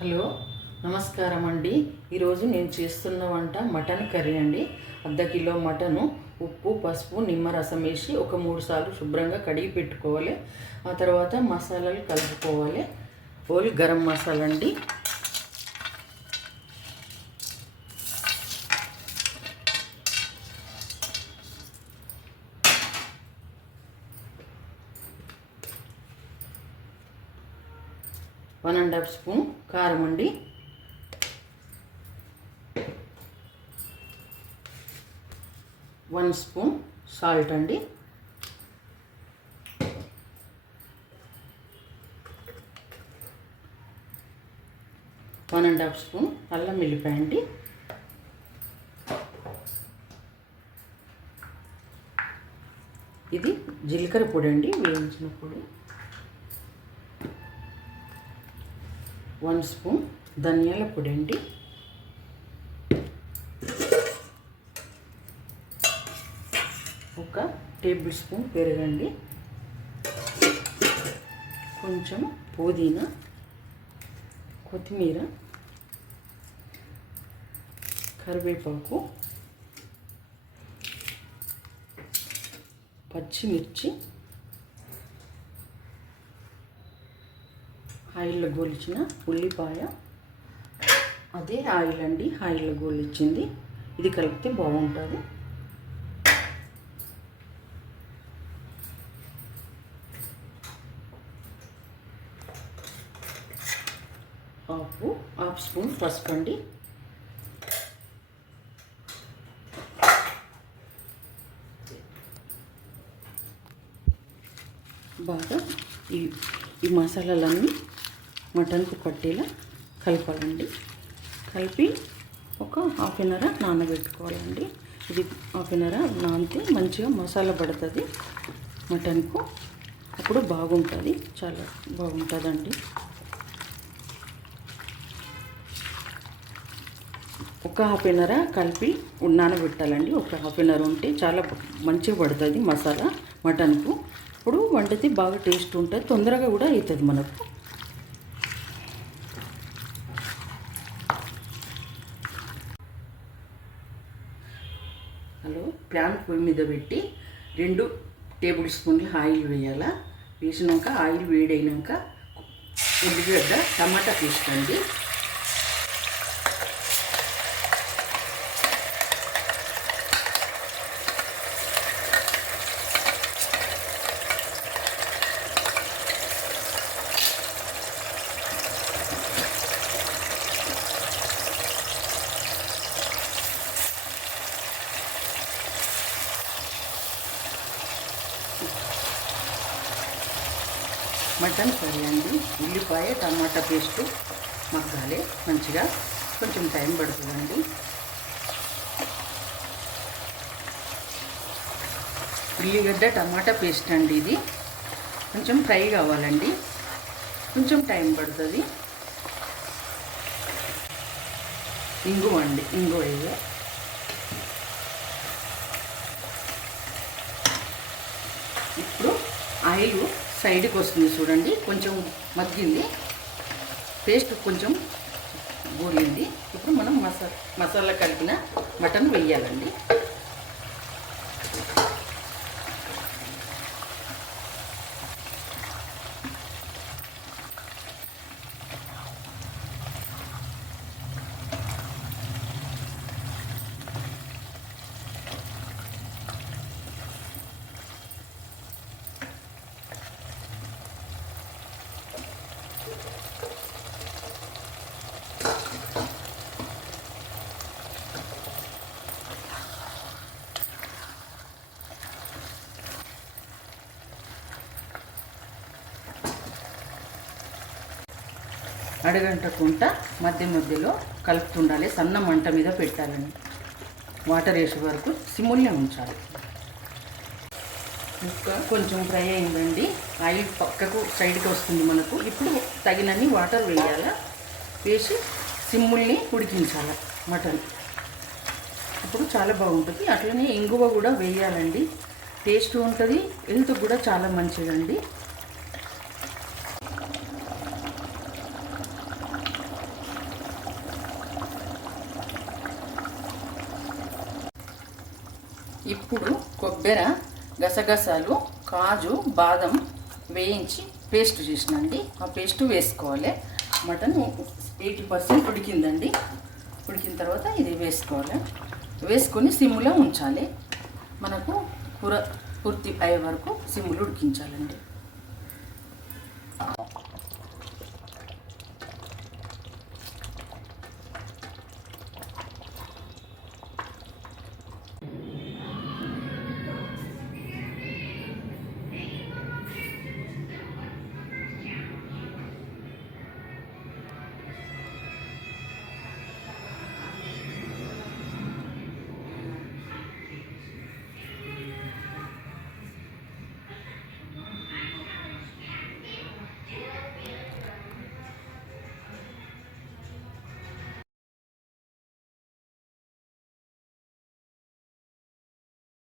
Hello నమస్కారం అండి. ఈరోజు నేను చేస్తున్న వంట మటన్ కర్రీ అండి. అర్ధ కిలో మటను ఉప్పు పసుపు నిమ్మరసం వేసి ఒక 3 సార్లు శుభ్రంగా కడిగి పెట్టుకోవాలి. ఆ తర్వాత మసాలాలు కలుపుకోవాలి. ఓన్లీ గరం మసాలా అండి. వన్ అండ్ హాఫ్ స్పూన్ కారం అండి, 1 స్పూన్ సాల్ట్ అండి, 1 అండ్ హాఫ్ స్పూన్ అల్లం వెల్లిపాయ అండి, ఇది జీలకర్ర పొడి అండి, వేయించిన పొడి, 1 స్పూన్ ధనియాల పొడి అండి, ఒక టేబుల్ స్పూన్ పెరుగండి, కొంచెం పుదీనా, కొత్తిమీర, కరివేపాకు, పచ్చిమిర్చి, ఆయిల్లో గోలిచిన ఉల్లిపాయ, అదే ఆయిల్ అండి, ఆయిల్లో గోలిచ్చింది. ఇది కలిపితే బాగుంటుంది. హాఫ్ స్పూన్ పసుపు అండి, బాగా ఈ మసాలాలన్నీ మటన్కు పట్టేలా కలపాలండి. కలిపి ఒక హాఫ్ అన్ అవర్ నానబెట్టుకోవాలండి. ఇది హాఫ్ అన్ అవర్ నానితే మంచిగా మసాలా పడుతుంది మటన్కు, అప్పుడు బాగుంటుంది, చాలా బాగుంటుందండి. ఒక హాఫ్ అన్ అవర్ కలిపి నానబెట్టాలండి. ఒక హాఫ్ అన్ అవర్ ఉంటే చాలా మంచిగా పడుతుంది మసాలా మటన్కు. ఇప్పుడు వండితే బాగా టేస్ట్ ఉంటుంది, తొందరగా కూడా అవుతుంది మనకు. ప్యాన్ పొయ్యి మీద పెట్టి 2 టేబుల్ స్పూన్లు ఆయిల్ వేయాలా. వేసినాక ఆయిల్ వేడైనాక ఉల్లిగడ్డ టమాటా పేస్ట్ అండి, మటన్ కర్రీ అండి. ఉల్లిపాయ టమాటా పేస్టు మగ్గాలి మంచిగా, కొంచెం టైం పడుతుందండి. ఉల్లిగడ్డ టమాటా పేస్ట్ అండి, ఇది కొంచెం ఫ్రై కావాలండి, కొంచెం టైం పడుతుంది. ఇంగువ అండి, ఇంగువ వేయ, ఇప్పుడు ఆయిల్ సైడ్కి వస్తుంది చూడండి, కొంచెం మగ్గింది, పేస్ట్ కొంచెం గోలింది. ఇప్పుడు మనం మసాలా కలిపిన మటన్ వేయాలండి. అడగంటకుండా మధ్య మధ్యలో కలుపుతుండాలి, సన్న మంట మీద పెట్టాలని, వాటర్ వేసే వరకు సిమ్ముల్నే ఉంచాలి. ముక్క కొంచెం ఫ్రై అయిందండి, ఆయిల్ పక్కకు సైడ్కి వస్తుంది మనకు. ఇప్పుడు తగినన్ని వాటర్ వేయాలి, వేసి సిమ్ముల్ని ఉడికించాలి మటన్. అప్పుడు చాలా బాగుంటుంది. అట్లనే ఇంగువ కూడా వేయాలండి, టేస్ట్ ఉంటుంది, హెల్త్ కూడా చాలా మంచిదండి. ఇప్పుడు కొబ్బరి, గసగసాలు, కాజు, బాదం వేయించి పేస్ట్ చేసినండి. ఆ పేస్ట్ వేసుకోవాలి. మటన్ 80% ఉడికిందండి. ఉడికిన తర్వాత ఇది వేసుకోవాలి. వేసుకొని సిమ్లో ఉంచాలి. మనకు కూర పూర్తి అయ్యే వరకు సిమ్లో ఉడికించాలండి.